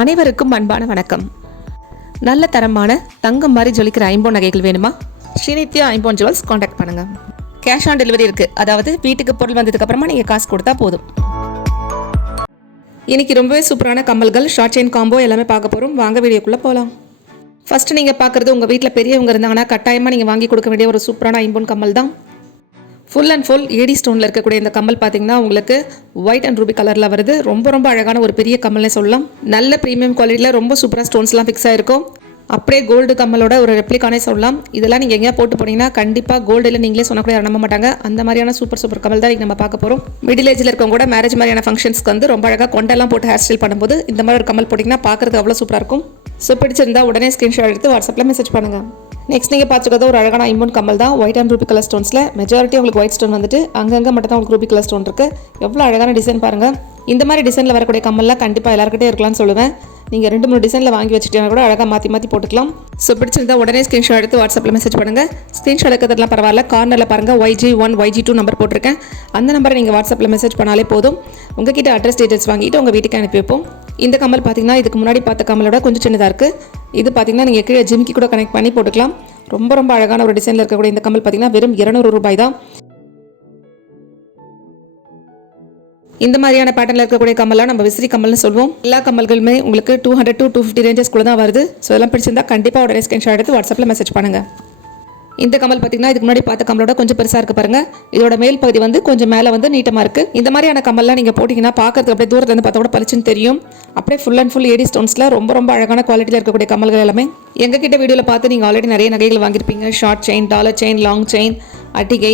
அனைவருக்கும் அன்பான வணக்கம். நல்ல தரமான தங்கம் மாதிரி ஜொலிக்கிற ஐம்போன் நகைகள் வேணுமா? ஸ்ரீநித்யா ஐம்போன் ஜுவல்ஸ் காண்டாக்ட் பண்ணுங்க. கேஷ் ஆன் டெலிவரி இருக்கு. அதாவது வீட்டுக்கு பொருள் வந்ததுக்கு அப்புறமா நீங்க காசு கொடுத்தா போதும். இன்னைக்கு ரொம்பவே சூப்பரான கம்மல்கள் ஷார்ட் செயின் காம்போ எல்லாமே பார்க்க போறோம். வாங்க வீடியோக்குள்ள போகலாம் ஃபர்ஸ்ட் நீங்க பார்க்குறது உங்க வீட்டில் பெரியவங்க இருந்தாங்கன்னா கட்டாயமா நீங்க வாங்கி கொடுக்க வேண்டிய ஒரு சூப்பரான ஐம்போன் கம்மல் தான். ஃபுல் அண்ட் ஃபுல் ஏடி ஸ்டோனில் இருக்கக்கூடிய இந்த கம்மல் பார்த்தீங்கன்னா உங்களுக்கு ஒயிட் அண்ட் ரூபி கலரில் வருது. ரொம்ப ரொம்ப அழகான ஒரு பெரிய கம்மல்னே சொல்லலாம். நல்ல ப்ரீமியம் குவாலிட்டியில் ரொம்ப சூப்பராக ஸ்டோன்ஸ்லாம் ஃபிக்ஸ் ஆயிருக்கும். அப்படியே கோல்டு கம்மலோட ஒரு ரெப்ளிகானே சொல்லலாம். இதெல்லாம் நீங்கள் எங்கேயா போட்டு போனீங்கன்னா கண்டிப்பாக கோல்டில் நீங்களே சொன்னக்கூட நம்ப மாட்டாங்க. அந்த மாதிரியான சூப்பர் சூப்பர் கமல் தான் நம்ம பார்க்க போகிறோம் மிடில் ஏஜில் இருக்கவங்க கூட மேரேஜ் மாதிரியான ஃபங்க்ஷன்ஸ்க்கு வந்து ரொம்ப அழகாக கொண்டெல்லாம் போட்டு ஹேர் ஸ்டைல் பண்ணும்போது இந்த மாதிரி ஒரு கமல் போட்டிங்கன்னா பார்க்குறதுக்கு அவ்வளோ சூப்பராக இருக்கும். ஸோ பிடிச்சிருந்தா உடனே ஸ்க்ரீன்ஷாட் எடுத்து வாட்ஸ்அப்பில் மெசேஜ் பண்ணுங்கள் நெக்ஸ்ட் நீங்கள் பார்த்துக்கிறது ஒரு அழகான ஐம்பன் கமல் தான். ஒயிட் அண்ட் ரூபி கலர் ஸ்டோன்ஸில் மெஜாரிட்டி உங்களுக்கு ஒயிட் ஸ்டோன் வந்துட்டு அங்கங்கே மட்டும் தான் உங்களுக்கு ரூபி கலர் ஸ்டோன் இருக்குது எவ்வளோ அழகான டிசைன் பாருங்கள் இந்த மாதிரி டிசைனில் வரக்கூடிய கம்மல்லாம் கண்டிப்பாக எல்லாருக்கிட்டே இருக்கலாம்னு சொல்லுவேன். நீங்கள் ரெண்டு மூணு டிசைனில் வாங்கி வச்சுட்டீங்கன்னா கூட அழகாக மாற்றி மாற்றி போட்டுக்கலாம். ஸோ பிடிச்சிருந்தா உடனே ஸ்க்ரீன்ஷாட் எடுத்து வாட்ஸ்அப்பில் மெசேஜ் பண்ணுங்கள் ஸ்க்ரீன்ஷாட் எடுக்கிறதுலாம் பரவாயில்ல. கார்னரில் பாருங்கள் Y G one Y G two number போட்டிருக்கேன். அந்த நம்பரை நீங்கள் வாட்ஸ்அப்பில் மெசேஜ் பண்ணாலே போதும். உங்ககிட்ட அட்ரஸ் டீட்டெயில்ஸ் வாங்கிட்டு உங்கள் வீட்டுக்கு அனுப்பி வைப்போம். இந்த கமல் பார்த்தீங்கன்னா இதுக்கு முன்னாடி பார்த்த கமலோட கொஞ்சம் சின்னதாக இருக்குது இது பார்த்தீங்கன்னா நீங்கள் கீழே ஜிம்கி கூட கனெக்ட் பண்ணி போட்டுக்கலாம். ரொம்ப ரொம்ப அழகான ஒரு டிசைனில் இருக்கக்கூடிய இந்த கமல் பார்த்தீங்கன்னா வெறும் இருநூறு ரூபாய் தான். இந்த மாதிரியான பேட்டர்னில் இருக்கக்கூடிய கமலாக நம்ம விசிறி கம்மல்னு சொல்லுவோம் எல்லா கம்மல்களுமே உங்களுக்கு two hundred to two fifty ரேஞ்சஸ்க்குள்ள தான் வருது. ஸோ எல்லாம் பிடிச்சிருந்தா கண்டிப்பாக உடனே ஸ்கிரீன்ஷாட் எடுத்து வாட்ஸ்அப்பில் மெசேஜ் பண்ணுங்கள் இந்த கமல் பார்த்தீங்கன்னா இதுக்கு முன்னாடி பார்த்த கமலோட கொஞ்சம் பெருசாக இருக்கு பாருங்கள் இதோட மேல் பகுதி வந்து கொஞ்சம் மேலே வந்து நீட்டமாக இருக்குது இந்த மாதிரியான கமல்லாம் நீங்கள் போட்டிங்கன்னா பார்க்குறதுக்கு அப்படியே தூரத்துலேருந்து பார்த்தா கூட பளிச்சுன்னு தெரியும். அப்படியே ஃபுல் அண்ட் ஃபுல் ஏடி ஸ்டோன்ஸில் ரொம்ப ரொம்ப அழகான குவாலிட்டியில் இருக்கக்கூடிய கமல்கள் எல்லாமே. எங்ககிட்ட வீடியோவில் பார்த்து நீங்கள் ஆல்ரெடி நிறைய நகைகள் வாங்கியிருப்பீங்க. Short chain dollar chain long chain அட்டிகை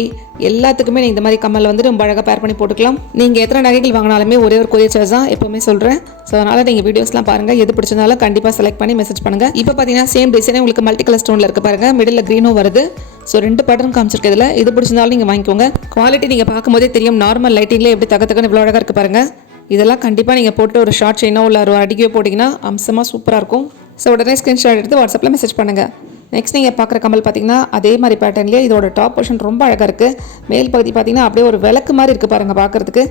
எல்லாத்துக்குமே நீங்கள் இந்த மாதிரி கம்மல் வந்து ரொம்ப அழகாக பேர் பண்ணி போட்டுக்கலாம். நீங்கள் எத்தனை நகைகள் வாங்கினாலுமே ஒரே ஒரு கொரியர் சார்ஜ் தான் எப்பவுமே சொல்கிறேன் ஸோ அதனால் நீங்கள் வீடியோஸ்லாம் பாருங்கள் எது பிடிச்சிருந்தாலும் கண்டிப்பாக செலக்ட் பண்ணி மெசேஜ் பண்ணுங்கள் இப்போ பார்த்தீங்கன்னா சேம் டிசைனே உங்களுக்கு மல்டி கலர் ஸ்டோனில் இருக்க பாருங்கள் மிடில் க்ரீனும் வருது. ஸோ ரெண்டு பேட்டர்ன் காமிச்சிருக்கிறதுல. இதில் இது பிடிச்சிருந்தாலும் நீங்கள் வாங்கிக்கோங்க. குவாலிட்டி நீங்கள் பார்க்கும்போதே தெரியும். நார்மல் லைட்டிங்லேயே எப்படி தக்க தக்கன்னு இவ்வளோ அழகாக இருக்குது பாருங்கள் இதெல்லாம் கண்டிப்பாக நீங்கள் போட்டு ஒரு ஷார்ட் செயினோ இல்லை ஒரு அடிக்கையோ போட்டிங்கன்னா அம்சமாக சூப்பராக இருக்கும். ஸோ உடனே ஸ்க்ரீன்ஷாட் எடுத்து வாட்ஸ்அப்பில் மெசேஜ் பண்ணுங்கள் நெக்ஸ்ட் நீங்கள் பார்க்குற கம்பல் பார்த்தீங்கன்னா அதே மாதிரி பேட்டர்ன்லேயே இதோட டாப் போர்ஷன் ரொம்ப அழகாக இருக்குது மேல் பகுதி பார்த்தீங்கன்னா அப்படியே ஒரு விளக்கு மாதிரி இருக்குது பாருங்கள் பார்க்குறதுக்கு.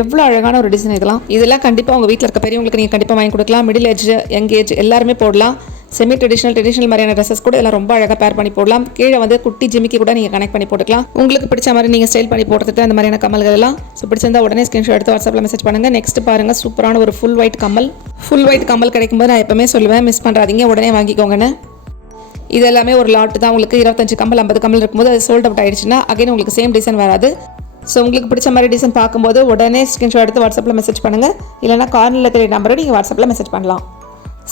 எவ்வளோ அழகான ஒரு டிசைன் இதெல்லாம். இதெல்லாம் கண்டிப்பாக உங்கள் வீட்டில் இருக்க பெரியவங்களுக்கு நீங்கள் கண்டிப்பாக வாங்கி கொடுக்கலாம். மிடில் ஏஜ் யங் ஏஜ் எல்லாருமே போடலாம். செமி ட்ரெடிஷனல் ட்ரெடிஷனல் மாதிரியான ட்ரெஸ்ஸஸ் கூட எல்லாம் ரொம்ப அழகாக பேர் பண்ணி போடலாம். கீழே வந்து குட்டி ஜிமிக்கி கூட நீங்கள் கனெக்ட் பண்ணி போட்டுக்கலாம். உங்களுக்கு பிடிச்ச மாதிரி நீங்கள் ஸ்டைல் பண்ணி போடுறதுக்கு அந்த மாதிரியான கமல்கள் எல்லாம். ஸோ பிடிச்சிருந்தா உடனே ஸ்க்ரீன்ஷாட் எடுத்து வாட்ஸ்அப்பில் மெசேஜ் பண்ணுங்கள் நெக்ஸ்ட் பாருங்கள் சூப்பரான ஒரு ஃபுல் ஒயிட் கமல் ஃபுல் ஒயிட் கமல் கிடைக்கும்போது நான் எப்பவுமே சொல்லுவேன் மிஸ் பண்ணுறாதீங்க உடனே வாங்கிக்கோங்கன்னு. இது எல்லாமே ஒரு லாட் தான். உங்களுக்கு இருபத்தஞ்சு கம்பல் ஐம்பது கம்பல் இருக்கும்போது அது சோல்ட் அவுட் ஆயிடுச்சுன்னா அகைன் உங்களுக்கு சேம் டிசைன் வராது. ஸோ உங்களுக்கு பிடிச்ச மாதிரி டிசைன் பார்க்கும்போது உடனே ஸ்க்ரீன்ஷாட் எடுத்து வாட்ஸ்அப்பில் மெசேஜ் பண்ணுங்கள் இல்லைனா கார்னரில் தெரிய நம்பரை நீங்கள் வாட்ஸ்அப்பில் மெசேஜ் பண்ணலாம்.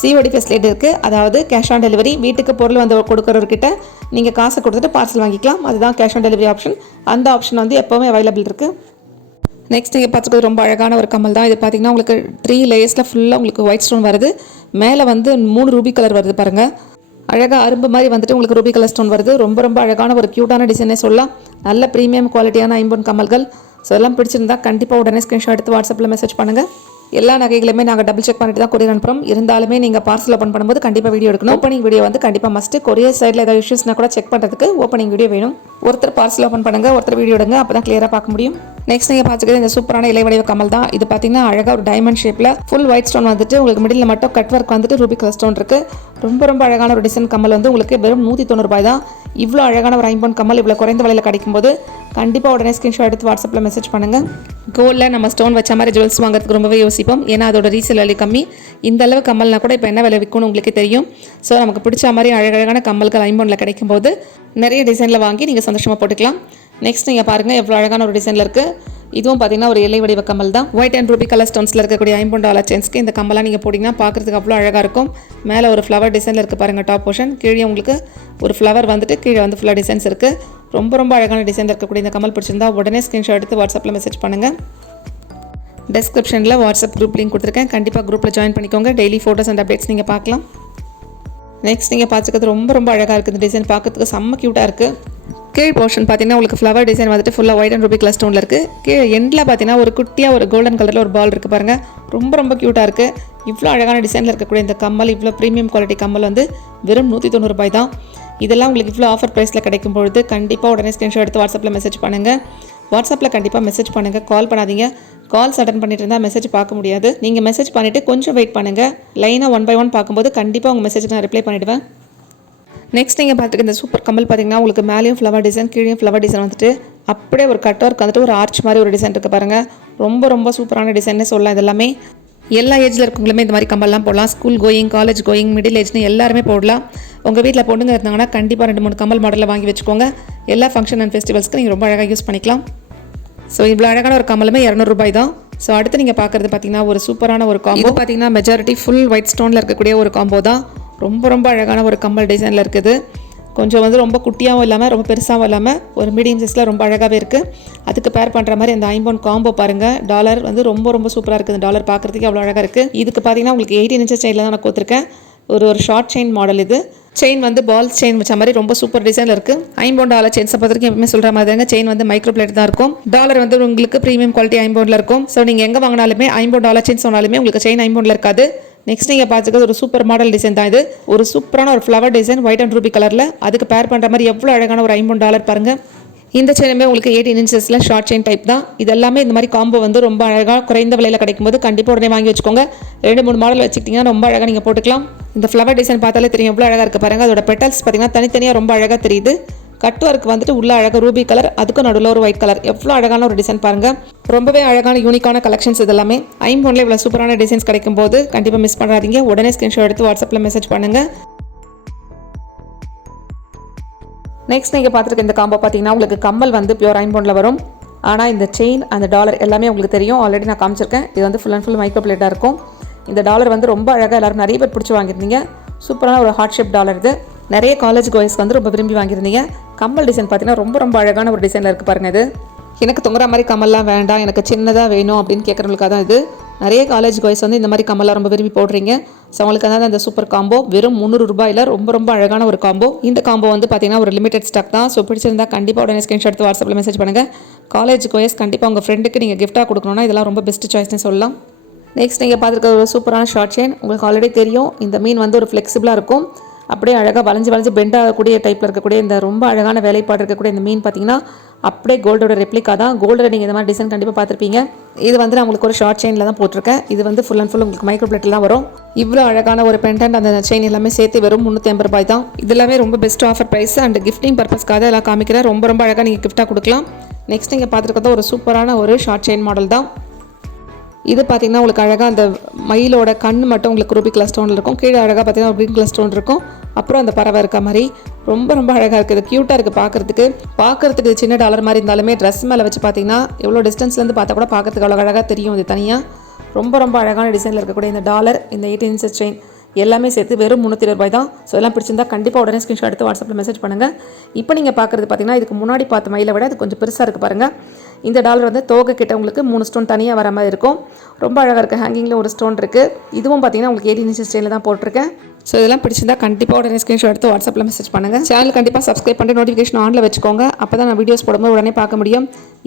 சிஓடி ஃபெசிலிட்டி இருக்குது அதாவது கேஷ் ஆன் டெலிவரி வீட்டுக்கு பொருள் வந்து கொடுக்குறவர்கிட்ட நீங்கள் காசை கொடுத்துட்டு பார்சல் வாங்கிக்கலாம். அதுதான் கேஷ் ஆன் டெலிவரி ஆப்ஷன் அந்த ஆப்ஷன் வந்து எப்போவுமே அவைலபிள் இருக்குது நெக்ஸ்ட் நீங்கள் பார்த்துக்கிறது ரொம்ப அழகான ஒரு கமல் தான். இது பார்த்தீங்கன்னா உங்களுக்கு த்ரீ லேயர்ஸில் ஃபுல்லாக உங்களுக்கு ஒயிட் ஸ்டோன் வருது. மேலே வந்து மூணு ரூபி கலர் வருது பாருங்கள் அழகாக அரும்பு மாதிரி வந்துட்டு உங்களுக்கு ரூபி கலர் ஸ்டோன் வருது. ரொம்ப ரொம்ப அழகான ஒரு க்யூட்டான டிசைனே சொல்லலாம். நல்ல ப்ரீமியம் குவாலிட்டியான ஐம்பொன் கமல்கள். ஸோ எல்லாம் பிடிச்சிருந்தா கண்டிப்பாக உடனே ஸ்க்ரீன்ஷாட் எடுத்து வாட்ஸ்அப்பில் மெசேஜ் பண்ணுங்கள் எல்லா நகைகளுமே நாங்கள் டபுள் செக் பண்ணிட்டு தான் கொரியர் அனுப்புறோம். இருந்தாலுமே நீங்கள் பார்சல் ஓப்பன் பண்ணும்போது கண்டிப்பாக வீடியோ எடுக்கணும். ஓப்பனிங் வீடியோ வந்து கண்டிப்பாக மஸ்ட்டு கொரியர் சைடில் ஏதாவது இஷ்யூஸ்னா கூட செக் பண்ணுறதுக்கு ஓப்பனிங் வீடியோ வேணும். ஒருத்தர் பார்சல் ஓப்பன் பண்ணுங்கள் ஒருத்தர் வீடியோ எடுங்க. அப்போ தான் கிளியராக பார்க்க முடியும். நெக்ஸ்ட் நீங்கள் பார்த்துக்கிறது இந்த சூப்பரான இலை வடிவ கமல் தான். இது பார்த்தீங்கன்னா அழகாக ஒரு டைமண்ட் ஷேப்பில் ஃபுல் ஒயிட் ஸ்டோன் வந்துட்டு உங்களுக்கு மிடில் மட்டும் கட் ஒர்க் வந்துட்டு ரூபி கலர் ஸ்டோன் இருக்குது ரொம்ப ரொம்ப அழகான ஒரு டிசைன் கமல் வந்து உங்களுக்கு வெறும் நூற்றி தொண்ணூறு ரூபாய் தான். இவ்வளோ அழகான ஒரு ஐம்பன் கமல் இவ்வளோ குறைந்த விலையில் கிடைக்கும்போது கண்டிப்பாக உடனே ஸ்க்ரீன்ஷாட் எடுத்து வாட்ஸ்அப்பில் மெசேஜ் பண்ணுங்கள் கோல்டில் நம்ம ஸ்டோன் வச்ச மாதிரி ஜுவல்ஸ் வாங்குறதுக்கு ரொம்பவே யோசிப்போம். ஏன்னா அதோட ரீசேல் விலை கம்மி. இந்த அளவு கம்மல்னா கூட இப்போ என்ன விலை விற்கும்னு உங்களுக்கே தெரியும். ஸோ நமக்கு பிடிச்ச மாதிரி அழகழகான கம்மல்கள் ஐம்பொனில் கிடைக்கும்போது நிறைய டிசைனில் வாங்கி நீங்கள் சந்தோஷமாக போட்டுக்கலாம். நெக்ஸ்ட் நீங்கள் பாருங்கள் எவ்வளோ அழகான ஒரு டிசைனில் இருக்குது இதுவும் பார்த்தீங்கன்னா ஒரு எல்லை வடிவ கமல் தான். ஒயிட் அண்ட் ரூபி கலர் ஸ்டோன்ஸில் இருக்கக்கூடிய ஐம்பொன் ஆலா சென்ஸ்க்கு இந்த கம்மலாம் நீங்கள் போட்டிங்கன்னா பார்க்குறதுக்கு அவ்வளோ அழகாக இருக்கும். மேலே ஒரு ஃப்ளவர் டிசைனில் இருக்குது பாருங்கள் டாப் போர்ஷன் கீழே உங்களுக்கு ஒரு ஃப்ளவர் வந்துட்டு கீழே வந்து ஃபுல்லாக டிசைன்ஸ் இருக்குது ரொம்ப ரொம்ப அழகான டிசைன் இருக்கக்கூடிய இந்த கமல் பிடிச்சிருந்தா உடனே ஸ்க்ரீன்ஷாட் எடுத்து வாட்ஸ்அப்பில் மெசேஜ் பண்ணுங்கள் டெஸ்கிரிப்ஷனில் வாட்ஸ்அப் குரூப் லிங்க் கொடுத்துருக்கேன். கண்டிப்பாக குரூப்பில் ஜாயின் பண்ணிக்கோங்க. டெய்லி ஃபோட்டோஸ் அண்ட் அப்டேட்ஸ் நீங்கள் பார்க்கலாம். நெக்ஸ்ட் நீங்கள் பார்த்துக்கிறது ரொம்ப ரொம்ப அழகாக இருக்குது இந்த டிசைன் பார்க்கறதுக்கு செம்ம க்யூட்டாக இருக்குது கீழ் போர்ஷன் பார்த்தீங்கன்னா உங்களுக்கு ஃப்ளவர் டிசைன் வந்துட்டு ஃபுல்லாக ஒயிட் அண்ட் ரூபி கலர் ஸ்டோனில் இருக்குது கீழே எண்டில் பார்த்தீங்கன்னா ஒரு குட்டியாக ஒரு கோல்டன் கலரில் ஒரு பால் இருக்குது பாருங்கள் ரொம்ப ரொம்ப க்யூட்டாக இருக்குது இவ்வளோ அழகான டிசைனில் இருக்கக்கூடிய இந்த கம்மல் இவ்வளோ ப்ரீமியம் குவாலிட்டி கம்மல் வந்து வெறும் நூற்றி தொண்ணூறு ரூபாய் தான். இதெல்லாம் உங்களுக்கு இவ்வளோ ஆஃபர் ப்ரைஸில் கிடைக்கும் பொழுது கண்டிப்பாக உடனே ஸ்க்ரீன்ஷாட் எடுத்து வாட்ஸ்அப்பில் மெசேஜ் பண்ணுங்கள் வாட்ஸ்அப்பில் கண்டிப்பாக மெசேஜ் பண்ணுங்கள் கால் பண்ணாதீங்க. கால்ஸ் அட்டன் பண்ணிட்டு இருந்தால் மெசேஜ் பார்க்க முடியாது. நீங்கள் மெசேஜ் பண்ணிவிட்டு கொஞ்சம் வெயிட் பண்ணுங்கள் லைனாக ஒன் பை ஒன் பார்க்கும்போது கண்டிப்பாக உங்கள் மெசேஜுக்கு நான் ரிப்ளை பண்ணிவிடுவேன் நெக்ஸ்ட் நீங்கள் பார்த்துருக்க இந்த சூப்பர் கம்மல் பார்த்தீங்கன்னா உங்களுக்கு மேலேயும் ஃப்ளவர் டிசைன் கீழேயும் ஃப்ளவர் டிசைன் வந்துட்டு அப்படியே ஒரு கட் ஒர்க் வந்துட்டு ஒரு ஆர்ச் மாதிரி ஒரு டிசைன் இருக்குது பாருங்கள் ரொம்ப ரொம்ப சூப்பரான டிசைன்னு சொல்லலாம் இதெல்லாமே. எல்லா ஏஜில் இருக்கவங்களுமே இந்த மாதிரி கம்பல்லாம் போடலாம். School going college going middle ஏஜ்னு எல்லாருமே போடலாம். உங்கள் வீட்டில் பொண்ணுங்க இருந்தாங்கன்னா கண்டிப்பாக ரெண்டு மூணு கம்பல் மாடலில் வாங்கி வச்சுக்கோங்க. எல்லா ஃபங்க்ஷன் அண்ட் ஃபெஸ்டிவல்ஸ்க்கு நீங்கள் ரொம்ப அழகாக யூஸ் பண்ணிக்கலாம். ஸோ இவ்வளோ அழகான ஒரு கம்பலுமே இரநூறுபாய் தான். ஸோ அடுத்து நீங்கள் பார்க்குறது பார்த்தீங்கன்னா ஒரு சூப்பரான ஒரு காம்போ பார்த்தீங்கன்னா மெஜாரிட்டி ஃபுல் ஒயிட் ஸ்டோனில் இருக்கக்கூடிய ஒரு காம்போ தான். ரொம்ப ரொம்ப அழகான ஒரு கம்மல் டிசைனில் இருக்குது. கொஞ்சம் வந்து ரொம்ப குட்டியாகவும் இல்லாமல் ரொம்ப பெருசாகவும் இல்லாமல் ஒரு மீடியம் சைஸில் ரொம்ப அழகாகவே இருக்குது அதுக்கு பேர் பண்ணுற மாதிரி அந்த ஐம்பொன் காம்போ பாருங்கள் டாலர் வந்து ரொம்ப ரொம்ப சூப்பராக இருக்குது இந்த டாலர் பார்க்குறதுக்கு அவ்வளோ அழகாக இருக்குது இதுக்கு பார்த்தீங்கன்னா உங்களுக்கு எயிட்டீன் இன்ச்சஸ் சைடில் தான் நான் கொடுத்துருக்கேன் ஒரு ஒரு ஷார்ட் செயின் மாடல் இது. செயின் வந்து பால் செயின் வச்ச மாதிரி ரொம்ப சூப்பர் டிசைனில் இருக்குது ஐம்பொன் டாலர் செயின்ஸை பொறுத்த எப்பவுமே சொல்கிற மாதிரி தாங்க செயின் வந்து மைக்ரோ பிளேட் தான் இருக்கும். டாலர் வந்து உங்களுக்கு ப்ரீமியம் குவாலிட்டி ஐம்பவுண்டில் இருக்கும். ஸோ நீங்கள் எங்கே வாங்கினாலுமே ஐம்பொன் டாலர் செயின் சொன்னாலுமே உங்களுக்கு செயின் ஐம்பவுண்டில் இருக்காது. நெக்ஸ்ட் நீங்கள் பார்த்துக்கிறது ஒரு சூப்பர் மாடல் டிசைன் தான் இது. ஒரு சூப்பரான ஒரு flower design white and ruby கலரில் அதுக்கு பேர் பண்ணுற மாதிரி எவ்வளோ அழகான ஒரு ஐம்பது டாலர் பாருங்கள் இந்த செயினுமே உங்களுக்கு எயிட்டீன் இன்ச்சஸில் ஷார்ட் செயின் டைப் தான். இது எல்லாமே இந்த மாதிரி காம்போ வந்து ரொம்ப அழகாக குறைந்த விலையில் கிடைக்கும்போது கண்டிப்பாக உடனே வாங்கி வச்சுக்கோங்க. ரெண்டு மூணு மாடல் வச்சுக்கிட்டிங்கன்னா ரொம்ப அழகாக நீங்கள் போட்டுக்கலாம். இந்த ஃப்ளவர் டிசைன் பார்த்தாலே தெரியும் எவ்வளோ அழகாக இருக்குது பாருங்கள் அதோட பெட்டல்ஸ் பார்த்தீங்கன்னா தனித்தனியாக ரொம்ப அழகாக தெரியுது. கட் ஒர்க் வந்துட்டு உள்ள அழகாக ரூபி கலர் அதுக்கும் நடுவில் ஒரு ஒயிட் கலர் எவ்வளோ அழகான ஒரு டிசைன் பாருங்கள் ரொம்பவே அழகான யூனிக்கான கலெக்ஷன்ஸ் இதெல்லாமே. ஐம்பொன்ல இவ்வளோ சூப்பரான டிசைன்ஸ் கிடைக்கும் போது கண்டிப்பாக மிஸ் பண்ணாதீங்க. உடனே ஸ்கிரீன்ஷாட் எடுத்து வாட்ஸ்அப்பில் மெசேஜ் பண்ணுங்கள் நெக்ஸ்ட் நீங்கள் பார்த்துருக்க இந்த காம்போ பார்த்தீங்கன்னா உங்களுக்கு கம்மல் வந்து பியூர் ஐம்பொன்ல வரும். ஆனால் இந்த செயின் அந்த டாலர் எல்லாமே உங்களுக்கு தெரியும். ஆல்ரெடி நான் காமிச்சிருக்கேன். இது வந்து ஃபுல் அண்ட் ஃபுல் மைக்ரோ பிளேட்டாக இருக்கும். இந்த டாலர் வந்து ரொம்ப அழகாக எல்லாரும் நிறைய பேர் பிடிச்சி வாங்கியிருந்தீங்க. சூப்பரான ஒரு ஹார்ட் ஷேப் டாலர் இது. நிறைய காலேஜ் கோயஸ் வந்து ரொம்ப விரும்பி வாங்கியிருந்தீங்க. கம்மல் டிசைன் பார்த்தீங்கன்னா ரொம்ப ரொம்ப அழகான ஒரு டிசைனில் இருக்குது பாருங்கள் இது. எனக்கு தொங்குற மாதிரி கம்மல்லாம் வேண்டாம். எனக்கு சின்னதாக வேணும் அப்படின்னு கேட்குறவங்களுக்காக தான் இது. நிறைய காலேஜ் கோய்ஸ் வந்து இந்த மாதிரி கம்மல்லாம் ரொம்ப விரும்பி போடுறீங்க. ஸோ அவங்களுக்கு தான் அந்த சூப்பர் காம்போ வெறும் முந்நூறு ரூபாயில் ரொம்ப ரொம்ப அழகான ஒரு காம்போ இந்த காம்போ வந்து பார்த்தீங்கன்னா ஒரு லிமிடெட் ஸ்டாக் தான். ஸோ பிடிச்சிருந்தா கண்டிப்பாக உடனே ஸ்கிரீன்ஷாட் எடுத்து வாட்ஸ்அப்பில் மெசேஜ் பண்ணுங்கள் காலேஜ் கோயஸ் கண்டிப்பாக உங்கள் ஃப்ரெண்டுக்கு நீங்கள் கிஃப்ட்டாக கொடுக்கணும்னா இதெல்லாம் ரொம்ப பெஸ்ட் சாய்ஸ்னு சொல்லலாம். நெக்ஸ்ட் நீங்கள் பார்த்துருக்க ஒரு சூப்பரான ஷார்ட் செயின் உங்களுக்கு ஆல்ரெடி தெரியும். இந்த மீன் வந்து ஒரு ஃப்ளெக்சிபிளாக இருக்கும். அப்படியே அழகாக வளைஞ்சு வளைஞ்சு பெண்ட் ஆகக்கூடிய டைப்பில் இருக்கக்கூடிய இந்த ரொம்ப அழகான வேலைப்பாடு இருக்கக்கூடிய இந்த மீன் பார்த்தீங்கன்னா அப்படியே கோல்டோட ரெப்ளிகா தான். கோல்டில் நீங்கள் இந்த மாதிரி டிசைன் கண்டிப்பாக பார்த்துருப்பீங்க. இது வந்து நான் உங்களுக்கு ஒரு ஷார்ட் செயினில் தான் போட்டிருக்கேன். இது வந்து ஃபுல் அண்ட் ஃபுல் உங்களுக்கு மைக்ரோ பிளேட்லாம் வரும். இவ்வளோ அழகான ஒரு பென்டென்ட் அந்த செயின் எல்லாமே சேர்த்து வெறும் முந்நூற்றி ஐம்பது ரூபாய் தான். இது எல்லாமே ரொம்ப best offer price and gifting பர்பஸ்க்காக எல்லாம் காமிக்கிறேன். ரொம்ப ரொம்ப அழகாக நீங்கள் கிஃப்ட்டாக கொடுக்கலாம். நெக்ஸ்ட் நீங்கள் பார்த்துருக்கிறது ஒரு சூப்பரான ஒரு ஷார்ட் செயின் மாடல் தான். இது பார்த்திங்கன்னா உங்களுக்கு அழகாக அந்த மயிலோட கண் மட்டும் உங்களுக்கு ரூபி கலர் ஸ்டோன் இருக்கும். கீழே அழகாக பார்த்தீங்கன்னா ஒரு க்ரீன் கலர் ஸ்டோன் இருக்கும். அப்புறம் அந்த பறவை இருக்க மாதிரி ரொம்ப ரொம்ப அழகாக இருக்குது. க்யூட்டாக இருக்குது பார்க்குறதுக்கு பார்க்குறதுக்கு இது சின்ன டாலர் மாதிரி இருந்தாலுமே ட்ரெஸ் மேலே வச்சு பார்த்தீங்கன்னா எவ்வளோ டிஸ்டன்ஸ்லேருந்து பார்த்தா கூட பார்க்குறதுக்கு அவ்வளோ அழகாக தெரியும் இது தனியாக ரொம்ப ரொம்ப அழகான டிசைனில் இருக்கக்கூடிய இந்த டாலர் இந்த எயிட்டீன் இன்ச்சஸ் செயின் எல்லாமே சேர்த்து வெறும் முந்நூற்றி ரூபாய் தான். ஸோ எல்லாம் பிடிச்சிருந்தா கண்டிப்பாக உடனே ஸ்க்ரீன்ஷாட் எடுத்து வாட்ஸ்அப்பில் மெசேஜ் பண்ணுங்கள் இப்போ நீங்கள் பார்க்குறது பார்த்தீங்கன்னா இதுக்கு முன்னாடி பார்த்த மயிலை விட அது கொஞ்சம் பெருசாக இருக்குது பாருங்கள் இந்த டாலர் வந்து தோகை கிட்ட உங்களுக்கு மூணு ஸ்டோன் தனியாக வர மாதிரி இருக்கும். ரொம்ப அழகாக இருக்குது ஹேங்கிங்கில் ஒரு ஸ்டோன் இருக்குது இதுவும் பார்த்தீங்கன்னா உங்களுக்கு எயிட் இன்ச்சஸ் ஸ்டைலில் தான் போட்டிருக்கேன். ஸோ இதெல்லாம் பிடிச்சிருந்தா கண்டிப்பாக உடனே ஸ்க்ரீன்ஷாட் எடுத்து வாட்ஸ்அப்பில் மெசேஜ் பண்ணுங்கள் சேனல் கண்டிப்பாக சப்ஸ்கிரைப் பண்ணி நோட்டிஃபிகேஷன் ஆனில் வச்சுக்கோங்க. அப்போ தான் நான் வீடியோஸ் போடும்போது உடனே பார்க்க முடியும்.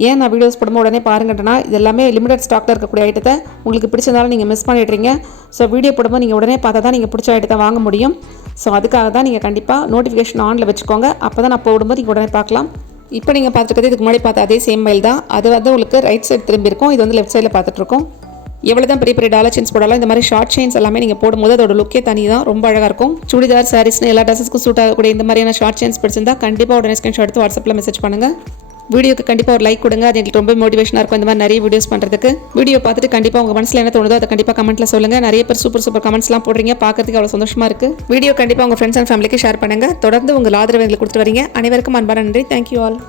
ஏன் நான் வீடியோஸ் போடும்போது உடனே பாருங்கட்டனா இது எல்லாமே லிமிடெட் ஸ்டாக்கில் இருக்கக்கூடிய ஐட்டத்தை உங்களுக்கு பிடிச்சதால நீங்கள் மிஸ் பண்ணிடுறீங்க. ஸோ வீடியோ போடும்போது நீங்கள் உடனே பார்த்தா தான் நீங்கள் பிடிச்ச ஐட்டத்தை வாங்க முடியும். ஸோ அதுக்காக தான் நீங்கள் கண்டிப்பாக நோட்டிஃபிகேஷன் ஆனில் வச்சுக்கோங்க. அப்போ தான் நான் போடும்போது நீங்கள் உடனே பார்க்கலாம். இப்போ நீங்கள் பார்த்துருக்கிறது இதுக்கு முன்னாடி பார்த்த அதே சேம் மைல் தான். அது வந்து உங்களுக்கு ரைட் சைடு திரும்பி இருக்கும் இது வந்து லெஃப்ட் சைடில் பார்த்துட்ருக்கோம். எவ்வளோ தான் பெரிய பெரிய டாலர் செயின்ஸ் போடாலும் இந்த மாதிரி ஷார்ட் செயின்ஸ் எல்லாமே நீங்கள் போடும்போது அதோட லுக்கே தனி தான். ரொம்ப அழகாக இருக்கும். சுடிதார் சாரீஸ்னு எல்லா ட்ரெஸ்ஸஸ்க்கும் சூட் ஆகக்கூடிய இந்த மாதிரியான ஷார்ட் செயின்ஸ் பிடிச்சிருந்தா கண்டிப்பாக உடனே ஸ்கிரீன்ஷாட் எடுத்து வாட்ஸ்அப்பில் மெசேஜ் பண்ணுங்கள் வீடியோக்கு கண்டிப்பாக ஒரு லைக் கொடுங்க. அது எங்களுக்கு ரொம்ப மோட்டிவேஷனாக இருக்கும். இந்த மாதிரி நிறைய வீடியோஸ் பண்ணுறதுக்கு வீடியோ பார்த்துட்டு கண்டிப்பாக உங்கள் மனசில் என்ன தோணுதோ அதை கண்டிப்பாக கமெண்ட்டில் சொல்லுங்கள் நிறைய பேர் சூப்பர் சூப்பர் கமெண்ட்ஸ்லாம் போடுறீங்க. பார்க்கறதுக்கு அவ்வளோ சந்தோஷமாக இருக்குது வீடியோ கண்டிப்பாக உங்கள் ஃப்ரெண்ட்ஸ் அண்ட் ஃபேமிலிக்கு ஷேர் பண்ணுங்கள் தொடர்ந்து உங்கள் ஆதரவு எங்களுக்கு கொடுத்து வரீங்க. அனைவருக்கும் அன்பான நன்றி. Thank you all